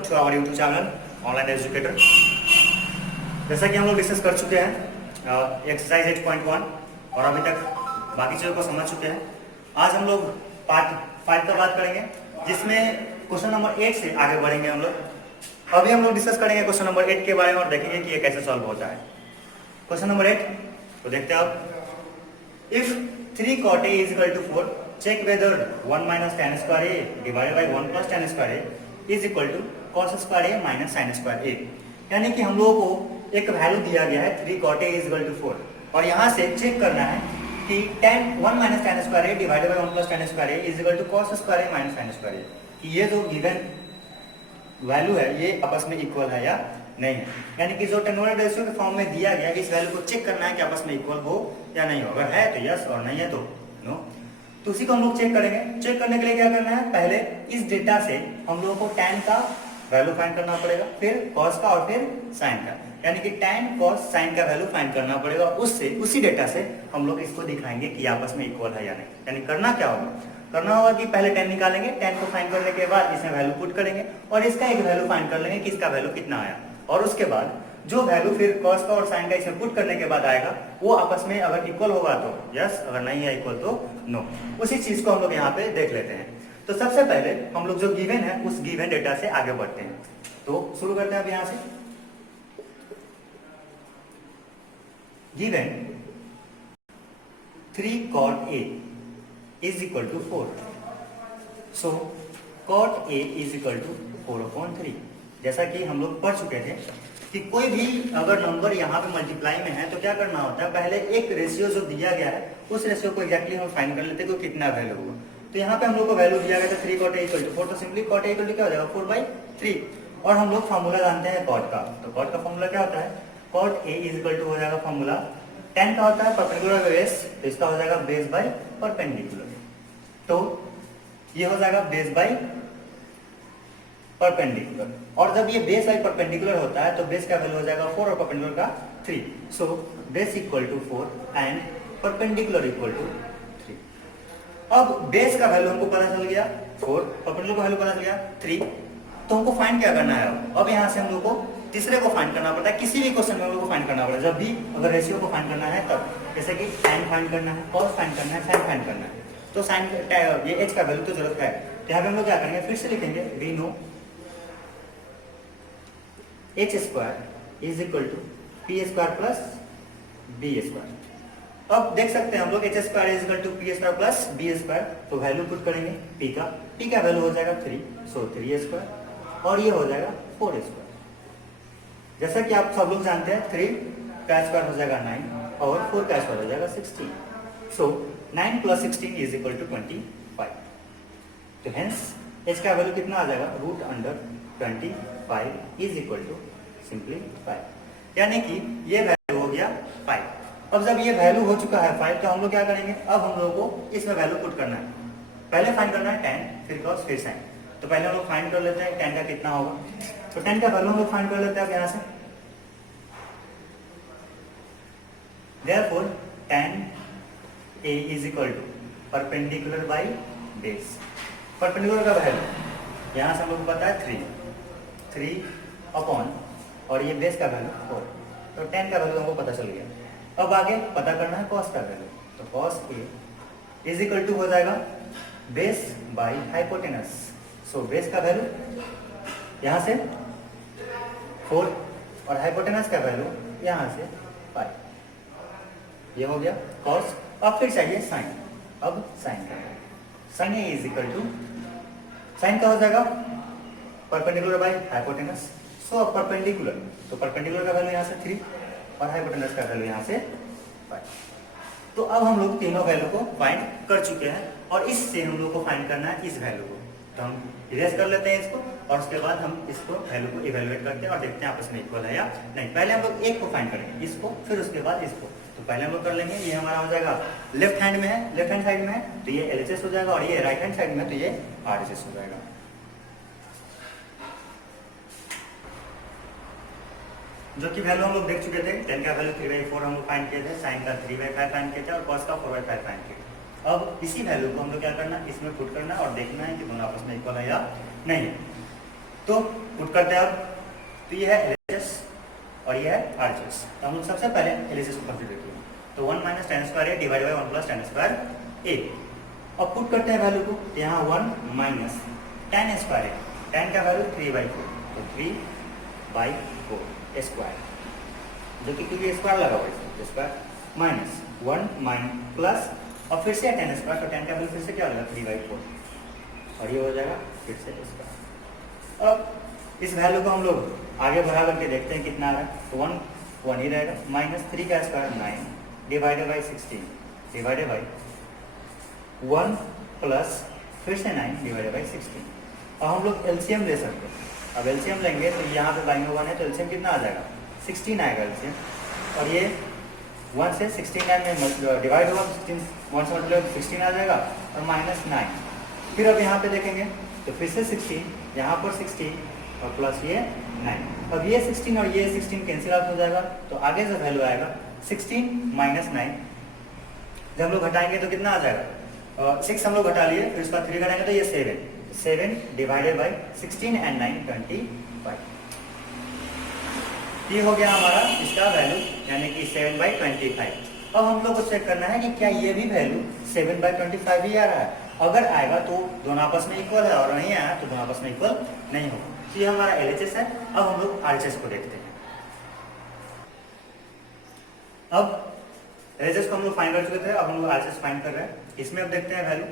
Welcome to our YouTube channel online educator. जैसा कि हम लोग डिस्कस कर चुके हैं एक्सरसाइज 8.1 और अभी तक बाकी चीज़ों को समझ चुके हैं। आज हम लोग पार्ट 5 का बात करेंगे, जिसमें क्वेश्चन नंबर 8 से आगे बढ़ेंगे हम लोग। अभी हम लोग डिस्कस करेंगे क्वेश्चन नंबर 8 के बारे में और देखेंगे कि ये कैसे सॉल्व होता है। क्वेश्चन नंबर 8 तो देखते हैं आप। If 3 cot a is equal to 4, check whether 1 minus tan square a divided by 1 plus tan square a is equal to cos square a minus sin square a। यानी कि हम लोगों को एक वैल्यू दिया गया है 3 cot a is equal to 4 और यहाँ से चेक करना है कि tan 1 minus tan square a divided by 1 plus tan square a is equal to cos square a minus sin square a, कि ये जो गिवन वैल्यू है ये आपस में इक्वल है या नहीं है। यानी कि जो टेनोरल रेशियो के फॉर्म में दिया गया है इस वैल्यू को चेक करना है कि आपस में इक्वल हो या नहीं हो। अगर है तो यस और नहीं है तो नो। तो उसी को हम लोग चेक करेंगे। चेक करने के लिए क्या करना है, पहले इस डेटा से हम लोगों को tan का वैल्यू फाइंड करना पड़ेगा, फिर cos का और फिर sin का। यानी कि tan cos sin का वैल्यू फाइंड करना पड़ेगा। उससे उसी डेटा से हम लोग इसको दिखाएंगे कि आपस में इक्वल है या नहीं। यानी करना क्या होगा, करना होगा कि पहले tan निकालेंगे, tan को फाइंड करने के बाद इसमें वैल्यू पुट करेंगे और इसका एक वैल्यू फाइंड कर लेंगे कि इसका वैल्यू कितना आया। और उसके बाद जो वैल्यू फिर cos का और sin का इसमें पुट करने के बाद आएगा वो आपस में अगर इक्वल होगा तो यस, अगर नहीं है इक्वल तो नो। उसी चीज को हम लोग यहाँ पे देख लेते हैं। तो सबसे पहले हम लोग जो गिवन है उस गिवन डेटा से आगे बढ़ते हैं। तो शुरू करते हैं अब यहाँ से। Given 3 cot a is equal to 4, so cot a is equal to 4/3। जैसा कि हम लोग पढ़ चुके थे कि कोई भी अगर नंबर यहाँ पे मल्टीप्लाई में है तो क्या करना होता है, पहले एक रेशियो जो दिया गया है उस रेशियो को एग्जैक्टली हम फाइंड कर लेते हैं कि कितना वैल्यू होगा। तो यहाँ पे हम लोग को वैल्यू दिया गया था 3 cot a इक्वल टू 4, तो simply cot a equal to क्या हो जाएगा 4/3। और हम लोग फॉर्मूला जानते हैं cot का। तो cot का फॉर्मूला क्या होता है, cot a is equal to हो जाएगा फॉर्मूला tan का होता है परपेंडिकुलर बेस, तो इसका हो जाएगा बेस बाय परपेंडिकुलर। तो ये हो जाएगा बेस बाय परपेंडिकुलर। और जब ये बेस बाय परपेंडिकुलर होता है तो बेस का वैल्यू हो जाएगा 4 और परपेंडिकुलर का 3। So base equal to 4 and perpendicular equal to 3। अब बेस का वैल्यू हमको पता चल गया 4, परपेंडिकुलर का वैल्यू पता चल गया 3। तो हमको फाइंड क्या करना है अब यहाँ से हम लोग को तीसरे को फाइंड करना पड़ता है। किसी भी क्वेश्चन में हम लोग को फाइंड करना पड़ता है। जब भी अगर रेशियो को फाइंड करना है तब, जैसे कि tan फाइंड करना है, cos फाइंड करना है, sin फाइंड करना है, तो sin ये h का वैल्यू तो जरूरत है। तो यहाँ पे हम लोग क्या करेंगे, फिर से लिखेंगे we know h square is equal to P square plus B square. अब देख सकते हैं हम लोग h square is equal to P square plus B square, तो वैल्यू पुट करेंगे p का वैल्यू हो जाएगा 3, सो 3 स्क्वायर और ये हो जाएगा 4 स्क्वायर। जैसा कि आप सब लोग जानते हैं 3 का स्क्वायर हो जाएगा 9 और 4 का स्क्वायर हो जाएगा 16। So 9 plus 16 is equal to 25। तो हेंस h का वैल्यू कितना आ जाएगा, root under 25 is equal to simply 5। यानी कि ये वैल्यू हो गया 5। अब जब ये वैल्यू हो चुका है 5 तो हम लोग क्या करेंगे, अब हम लोगों को इसमें वैल्यू पुट करना है। पहले फाइंड करना है tan, फिर cos, फिर sin। तो पहले हम लोग फाइंड कर लेते हैं tan का कितना होगा। तो tan का वैल्यू हम लोग फाइंड कर लेते हैं अब यहाँ से। Therefore tan a is equal to perpendicular by base. Perpendicular का वैल्यू यहाँ से हम लोग को पता है 3 अपॉन और ये बेस का वैल्यू 4। तो tan का वैल्यू हमको पता चल गया। अब आगे पता करना है cos का वैल्यू। तो cos a is equal to हो जाएगा base by hypotenuse. So base का वैल्यू यहाँ से 4 और हाइपोटेनस का वैल्यू यहाँ से 5। ये हो गया cos। अब फिर चाहिए sin। अब sin का sin a is equal to sin का हो जाएगा परपेंडिकुलर बाई हाइपोटेनस। सो अब परपेंडिकुलर, तो परपेंडिकुलर का वैल्यू यहाँ से 3 और हाइपोटेनस का वैल्यू यहाँ से 5। तो अब हम लोग तीनों वैल्यू को फाइंड कर चुके हैं और इससे हम लोग को फाइंड करना है इस वैल्यू को। तो हम इरेज कर लेते हैं इसको और उसके बाद हम इसको वैल्यू को इवेलुएट करते हैं और देखते हैं आपस में इक्वल है या नहीं। पहले हम लोग एक को फाइंड करेंगे, इसको, फिर उसके बाद इसको। तो पहले हम लोग कर लेंगे, ये हमारा हो जाएगा लेफ्ट हैंड में है, लेफ्ट हैंड साइड में है तो ये LHS हो जाएगा और ये राइट हैंड साइड में है तो ये RHS हो जाएगा। जो कि वैल्यू हम लोग देख चुके थे। tan का वैल्यू 3/4 हम लोग फाइंड किए थे, sin का 3/5 फाइंड किए थे और cos का 4/5 फाइंड किए थे। अब इसी वैल्यू को हम लोग क्या करना है, इसमें पुट करना है और देखना है कि दोनों आपस में इक्वल है या नहीं। तो पुट करते हैं अब। तो ये है LHS और ये है RHS। तो हम लोग सबसे पहले LHS को कंसिडर करेंगे। तो 1 minus tan square A divide by 1 plus tan square A. अब पुट करते हैं वैल्यू को। तो यहाँ 1 माइनस टेन स्क्वायर है, टेन का वैल्यू 3/4, तो 3/4 स्क्वायर, जो कि क्योंकि स्क्वायर लगा हुआ है स्क्वायर, माइनस 1 माइनस प्लस और फिर से टेन स्क्वायर, तो टेन का वैल्यू फिर से क्या होगा 3/4 और ये हो जाएगा फिर से स्क्वायर। अब इस वैल्यू को हम लोग आगे बढ़ा करके देखते हैं कितना आ रहा है। तो 1 1 ही रहेगा, माइनस 3 का square 9 divided by 16 divided by 1 plus फिर से 9 डिवाइडेड बाई 16। अब हम लोग एलसीएम ले सकते हैं। अब एलसीएम लेंगे तो यहाँ पे बाई में 1 है, तो एलसीएम कितना आ जाएगा 16 आएगा एलसीएम, और ये 1 से 16 में डिवाइड होगा, 16 1 से मतलब 16 आ जाएगा और माइनस 9। फिर अब यहाँ पे देखेंगे तो फिर से 16, यहाँ पर 16 और प्लस ये 9। अब ये 16 और ये 16 कैंसिल आउट हो जाएगा, तो आगे जो वैल्यू आएगा 16 माइनस 9। जब हम लोग घटाएंगे तो कितना आ जाएगा 6 हम लोग घटा लिए, फिर उसका 3 घटाएंगे तो ये 7 डिवाइडेड बाई 16 एंड 9 25। ये हो गया हमारा इसका वैल्यू, यानी कि 7/25। अब हम लोग को चेक करना है कि क्या ये भी वैल्यू 7/25 ही आ रहा है। अगर आएगा तो दोनों आपस में इक्वल है, और नहीं आया तो दोनों आपस में इक्वल नहीं होगा। तो ये हमारा LHS है। अब हम लोग RHS को देखते हैं। अब LHS को हम लोग फाइंड कर चुके थे, अब हम लोग RHS फाइंड कर रहे हैं। इसमें अब देखते हैं वैल्यू।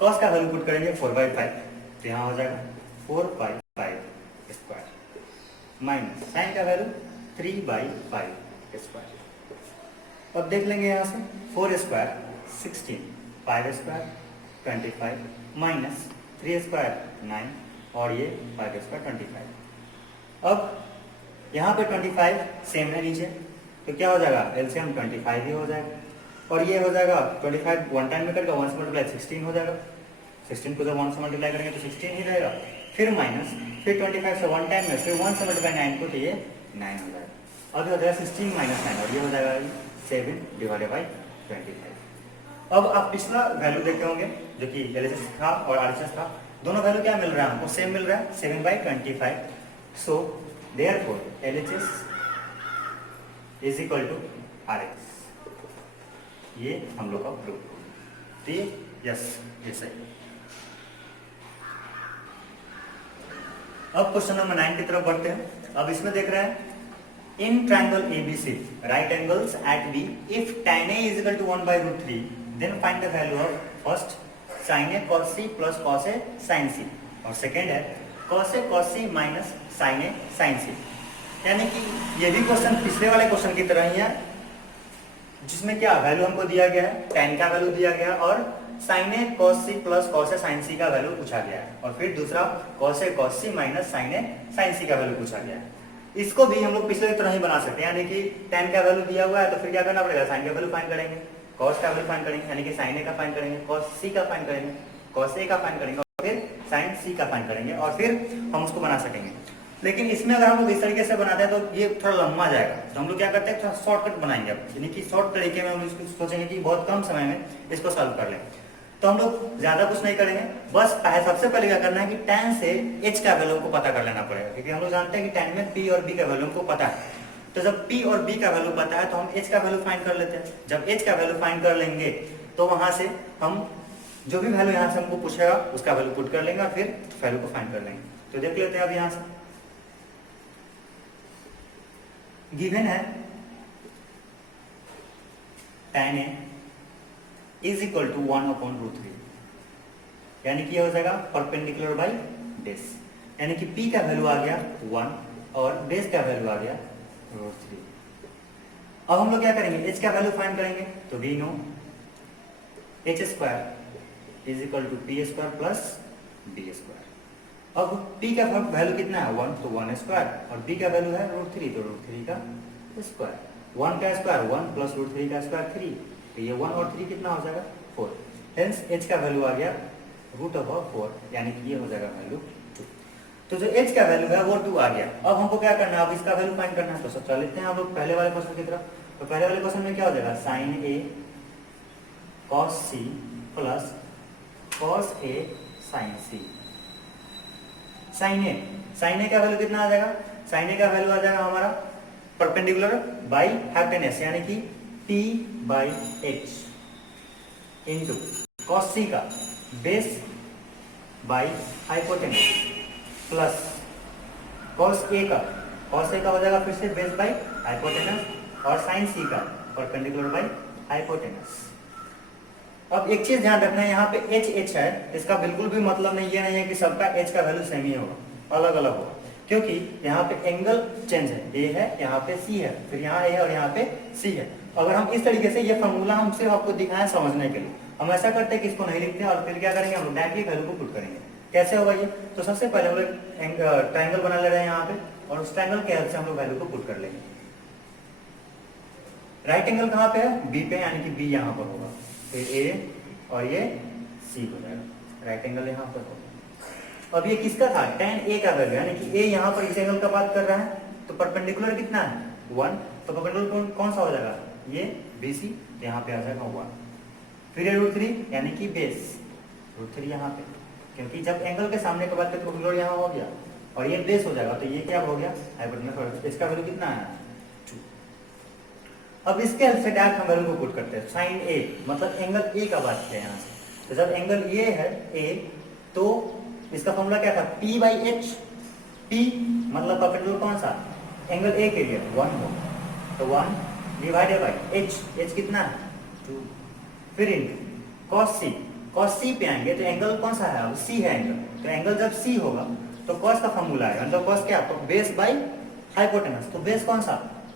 कॉस का वैल्यू पुट करेंगे 4/5, तो यहाँ हो जाएगा 4/5 स्क्वायर, माइनस साइन का वैल्यू 3/5 स्क्वायर। अब देख लेंगे यहाँ से 4 स्क्वायर 16, 5 स्क्वायर 25, माइनस 3 स्क्वायर 9 और ये 5 स्क्वायर 25। अब यहाँ पे 25 सेम है नीचे, तो क्या हो जाएगा एलसीएम 25 ही हो जाएगा, और ये हो जाएगा 25 वन टाइम में करेगा, 1 से मल्टीप्लाई 16 हो जाएगा। 16 को जब 1 से मल्टीप्लाई करेंगे तो 16 ही रहेगा, फिर माइनस, फिर 25 से वन टाइम में, फिर 1 से मल्टीप्लाई 9 को, तो ये 9 हो जाएगा। अब हो जाएगा 16 माइनस 9 और ये हो जाएगा 7 डिवाइडेड बाई 25। अब आप पिछला वैल्यू देखे होंगे जो कि LHS था और RHS था, दोनों वैल्यू क्या मिल रहा है हमको, सेम मिल रहा है 7/25। So therefore LHS is equal to RHS। ये हम लोग का प्रूफ। तो यस, ये सही। अब क्वेश्चन नंबर 9 की तरफ बढ़ते हैं। अब इसमें देख रहे हैं in triangle ABC right angles eight B if tan A is equal to 1/√3 then find the value of first sin A cos C plus cos A sin C, और सेकेंड है cos A cos C minus sin A sin C। यानी कि ये भी question पिछले वाले question की तरह ही है, जिसमें क्या वैल्यू हमको दिया गया है, tan का वैल्यू दिया गया और sin A cos C plus cos A sin C का वैल्यू पूछा गया है, और फिर दूसरा cos A cos C minus sin A sin C का वैल्यू पूछा गया है। इसको भी हम लोग पिछले की तरह ही बना सकते हैं, यानी कि tan का वैल्यू दिया हुआ है तो फिर क्या करना पड़ेगा, sin का वैल्यू फाइंड करेंगे, cos का वैल्यू फाइंड करेंगे, यानी कि sin A का फाइंड करेंगे, cos C का फाइंड करेंगे, cos A का फाइंड करेंगे, और फिर sin C का फाइंड करेंगे, और फिर हम उसको बना सकेंगे। लेकिन इसमें अगर हम लोग इस तरीके से बनाते हैं तो ये थोड़ा लंबा जाएगा, तो हम लोग क्या करते हैं थोड़ा शॉर्टकट बनाएंगे, यानी कि शॉर्ट तरीके में हम इसको सोचेंगे कि बहुत कम समय में इसको सॉल्व कर लें। तो हम लोग ज्यादा कुछ नहीं करेंगे, बस सबसे पहले क्या करना है कि tan से h का वैल्यू को पता कर लेना पड़ेगा, क्योंकि हम लोग जानते हैं कि tan में p और b का वैल्यू हमको पता है। तो जब p और b का वैल्यू पता है तो हम h का वैल्यू फाइंड कर लेते हैं। जब h का वैल्यू फाइंड कर लेंगे तो वहां से हम जो भी वैल्यू यहाँ से हमको पूछेगा उसका वैल्यू पुट कर लेंगे और फिर वैल्यू को फाइंड कर लेंगे। तो देख लेते हैं अब यहाँ से गिवन है tan A is equal to 1/√3, यानी कि ये हो जाएगा परपेंडिकुलर बाई बेस, यानी कि p का वैल्यू आ गया 1 और बेस का वैल्यू आ गया √3। अब हम लोग क्या करेंगे, h का वैल्यू फाइंड करेंगे, तो we know h² is equal to p² plus b²। अब p का वैल्यू कितना है 1, तो 1² और b का वैल्यू है √3, तो √3 का स्क्वायर, 1 का स्क्वायर 1 प्लस √3 का स्क्वायर 3, तो ये 1 और 3 कितना हो जाएगा 4। हेंस h का वैल्यू आ गया √4, यानी कि ये हो जाएगा वैल्यू 2। तो जो h का वैल्यू है वो 2 आ गया। अब हमको क्या करना है, अब इसका वैल्यू फाइंड करना है। तो सब चल लेते हैं हम लोग पहले वाले क्वेश्चन की तरफ। तो पहले वाले क्वेश्चन में क्या हो जाएगा sin A cos C प्लस cos A sin C। sin A sine A का वैल्यू कितना आ जाएगा, साइन ए का वैल्यू आ जाएगा हमारा परपेंडिकुलर बाई हाइपोटेनस यानी कि p by h into cos C का base by hypotenuse plus cos A का हो जाएगा फिर से बेस बाई हाइपोटेनस और साइन सी का परपेंडिकुलर बाई हाइपोटेनस। अब एक चीज ध्यान रखना है, यहाँ पे एच एच है, इसका बिल्कुल भी मतलब नहीं है कि सबका एच का वैल्यू सेम ही होगा, अलग अलग होगा, क्योंकि यहाँ पे एंगल चेंज है, ए है, यहाँ पे सी है, फिर यहाँ ए है और यहाँ पे सी है। अगर हम इस तरीके से ये फॉर्मूला हम सिर्फ आपको दिखाएं समझने के लिए, हम ऐसा करते हैं कि इसको नहीं लिखते और फिर क्या करेंगे, हम लोग डायरेक्टली वैल्यू को पुट करेंगे। कैसे होगा ये, तो सबसे पहले हम लोग ट्राइंगल बना ले रहे हैं यहाँ पे, और उस ट्राइंगल के हेल्प से हम लोग वैल्यू को पुट कर लेंगे। राइट एंगल कहाँ पे है, बी पे, यानी कि बी यहाँ पर होगा, फिर ए और ये सी हो जाएगा, राइट एंगल यहाँ पर होगा। अब ये किसका था, tan ए का वैल्यू, यानी कि ए यहाँ पर इस एंगल का बात कर रहा है, तो परपेंडिकुलर कितना है 1, तो परपेंडिकुलर कौन सा हो जाएगा, ये BC, यहाँ पे आ जाएगा 1, फिर ये √3 यानी कि बेस √3 यहाँ पे, क्योंकि जब एंगल के सामने के बाद परपेंडिकुलर यहाँ हो गया और ये बेस हो जाएगा, तो ये क्या हो गया हाइपोटेनस, इसका वैल्यू कितना है 2। अब इसके हेल्प से डायरेक्ट हम वैल्यू को पुट करते हैं, साइन ए मतलब एंगल ए का बात किया यहाँ से, तो जब एंगल ये है ए, तो इसका फॉर्मूला क्या था, P बाई एच, P मतलब परपेंडिकुलर कौन सा, एंगल ए के लिए 1 हो, तो 1 डिवाइडेड बाई h कितना है 2, फिर इंटू कॉस सी पे आएंगे, तो एंगल कौन सा है, C है एंगल, तो एंगल जब C होगा तो कॉस का फॉर्मूला आएगा, मतलब कॉस क्या, तो बेस बाई हाइपोटेनस, तो बेस कौन सा,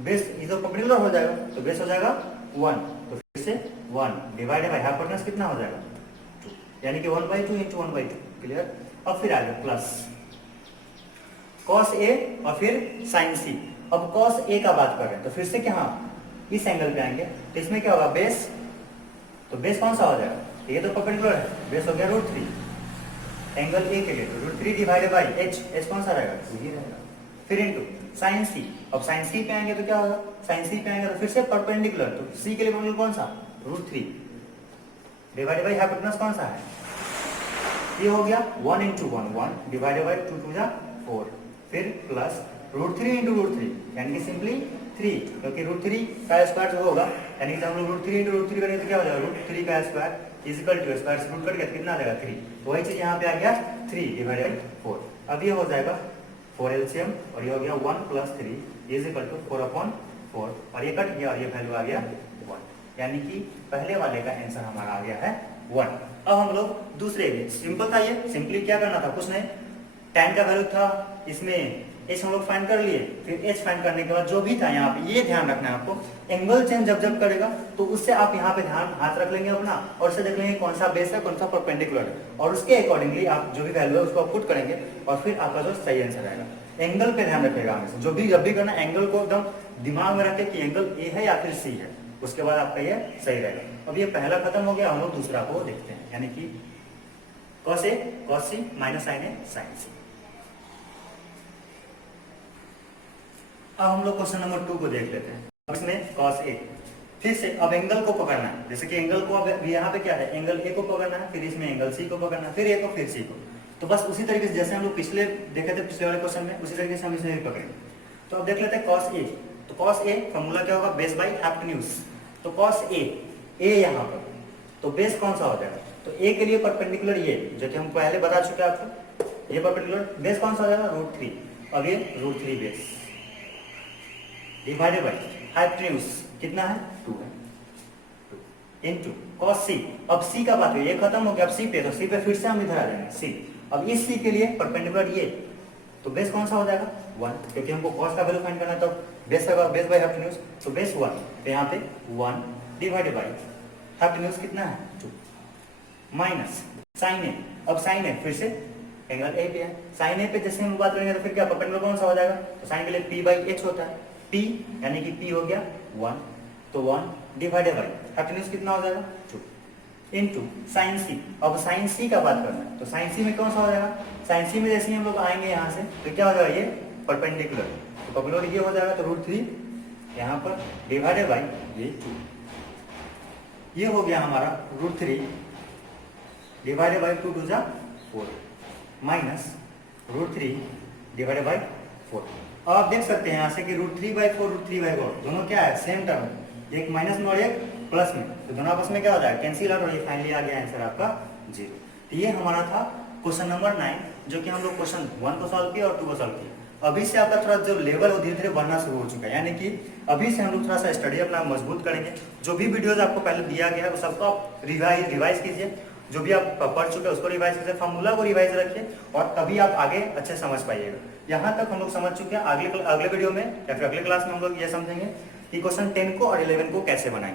बेस ये तो परपेंडिकुलर हो जाएगा, तो बेस हो जाएगा 1, तो फिर से 1 डिवाइडेड बाई हाइपोटेनस कितना हो जाएगा 2, यानी कि 1/2 इंटू 1/2, क्लियर। अब फिर आगे प्लस कॉस ए और फिर साइन सी। अब कॉस ए का बात कर रहे हैं, तो फिर से क्या, इस एंगल पे आएंगे, तो इसमें क्या होगा बेस, तो बेस कौन सा हो जाएगा, ये तो परपेंडिकुलर है, बेस हो गया √3 एंगल ए के लिए, तो √3 डिवाइडेड बाई h कौन सा रहेगा 2 ही रहेगा, फिर इंटू साइन सी। अब साइन सी पे आएंगे तो क्या होगा, साइन सी पे आएंगे तो फिर से परपेंडिकुलर, तो सी के लिए परपेंडिकुलर कौन सा √3 डिवाइडेड बाई हाइपोटेनस कौन सा है, ये हो गया 1 इंटू 1 डिवाइडेड बाई 2 2 जा 4, फिर प्लस √3 इंटू √3 यानी कि सिंपली 3, क्योंकि √3 का स्क्वायर जो होगा, यानी कि जब हम लोग √3 इंटू √3 करेंगे तो क्या हो जाएगा, √3 का स्क्वायर इजिकल टू स्क्वायर से रूट कट गया कितना आ जाएगा 3, तो वही चीज यहाँ पे आ गया 3 डिवाइडेड बाई 4। अब ये हो जाएगा 4 LCM और ये हो गया 1 + 3 इजिकल टू 4/4 और ये कट गया और ये वैल्यू आ गया 1, यानी कि पहले वाले का आंसर हमारा आ गया है 1। अब हम लोग दूसरे में, सिंपल था ये, सिंपली क्या करना था, कुछ नहीं, tan का वैल्यू था, इसमें h हम लोग फाइंड कर लिए, फिर h फाइंड करने के बाद जो भी था यहाँ पे, ये ध्यान रखना है आपको, एंगल चेंज जब करेगा तो उससे आप यहाँ पे ध्यान हाथ रख लेंगे अपना, और उससे देख लेंगे कौन सा बेस है कौन सा परपेंडिकुलर है, और उसके अकॉर्डिंगली आप जो भी वैल्यू है उसको आप पुट करेंगे और फिर आपका जो सही आंसर आएगा। एंगल पे ध्यान रखेगा हमेशा, जो भी जब भी करना एंगल को एकदम दिमाग में रखे कि एंगल ए है या फिर सी है, उसके बाद आपका ये सही रहेगा। अब ये पहला खत्म हो गया, हम लोग दूसरा को देखते हैं, यानी कि cos A cos C minus sin A sin C। अब हम लोग क्वेश्चन नंबर 2 को देख लेते हैं। अब इसमें cos A, फिर से अब एंगल को पकड़ना है, जैसे कि एंगल को अब यहाँ पे क्या है, एंगल A को पकड़ना है, फिर इसमें एंगल C को पकड़ना है, फिर A को फिर C को, तो बस उसी तरीके से जैसे हम लोग पिछले देखे थे पिछले वाले क्वेश्चन में, उसी तरीके से हम इसमें भी पकड़ेंगे। तो अब देख लेते हैं cos A, तो cos A फॉर्मूला क्या होगा, बेस बाई हाइपोटेन्यूज, तो cos A यहाँ पर, तो बेस कौन सा हो जाएगा, तो A के लिए परपेंडिकुलर ये जो कि हम पहले बता चुके हैं आपको, ये परपेंडिकुलर बेस कौन सा हो जाएगा √3, अब ये √3 बेस डिवाइडेड बाई हाइपोटेन्यूज कितना है 2 है, इनटू cos C। अब C का बात है, ये खत्म हो गया, अब C पे, तो C पे फिर से हम इधर आ जाएंगे C। अब इस C के लिए परपेंडिकुलर ये, तो बेस कौन सा हो जाएगा 1, क्योंकि हमको cos का वैल्यू फाइंड करना है, तो बेस होगा बेस बाई हाइपोटेन्यूज, तो बेस 1, तो यहाँ पे 1 डिवाइडेड बाई हाइपोटेन्यूज कितना है 2 माइनस sin A। अब sin A फिर से एंगल A पे है, sin A पे जैसे हम बात करेंगे तो फिर क्या परपेंडिकुलर कौन सा हो जाएगा, तो sin के लिए P बाई H होता है, P यानी कि P हो गया 1, तो 1 डिवाइडेड बाई हाइपोटेन्यूज कितना हो जाएगा 2 इनटू sin C। अब sin C का बात करना है, तो sin C में कौन सा हो जाएगा, sin C में जैसे हम लोग आएंगे यहाँ से तो क्या हो जाएगा, ये परपेंडिकुलर, तो परपेंडिकुलर ये हो जाएगा, तो √3 यहाँ पर डिवाइडेड बाई ये 2, ये हो गया हमारा √3 डिवाइडेड बाई 2 2 जा 4 माइनस √3 डिवाइडेड बाई 4। अब आप देख सकते हैं यहाँ से कि √3/4 √3/4 दोनों क्या है, सेम टर्म है, एक माइनस में और एक प्लस में, तो दोनों आपस में क्या होता है, कैंसिल आउट, और ये फाइनली आ गया आंसर आपका 0। तो ये हमारा था क्वेश्चन नंबर 9, जो कि हम लोग क्वेश्चन 1 को सॉल्व किए और 2 को सॉल्व किए। अभी से आपका थोड़ा जो लेवल वो धीरे धीरे बढ़ना शुरू हो चुका है, यानी कि अभी से हम लोग थोड़ा सा स्टडी अपना मजबूत करेंगे। जो भी वीडियोज आपको पहले दिया गया है वो सबको आप रिवाइज कीजिए, जो भी आप पढ़ चुके हैं उसको रिवाइज कीजिए, फार्मूला को रिवाइज रखिए, और तभी आप आगे अच्छे समझ पाइएगा। यहाँ तक हम लोग समझ चुके हैं। अगले वीडियो में या फिर अगले क्लास में हम लोग ये समझेंगे कि क्वेश्चन 10 को और 11 को कैसे बनाएंगे।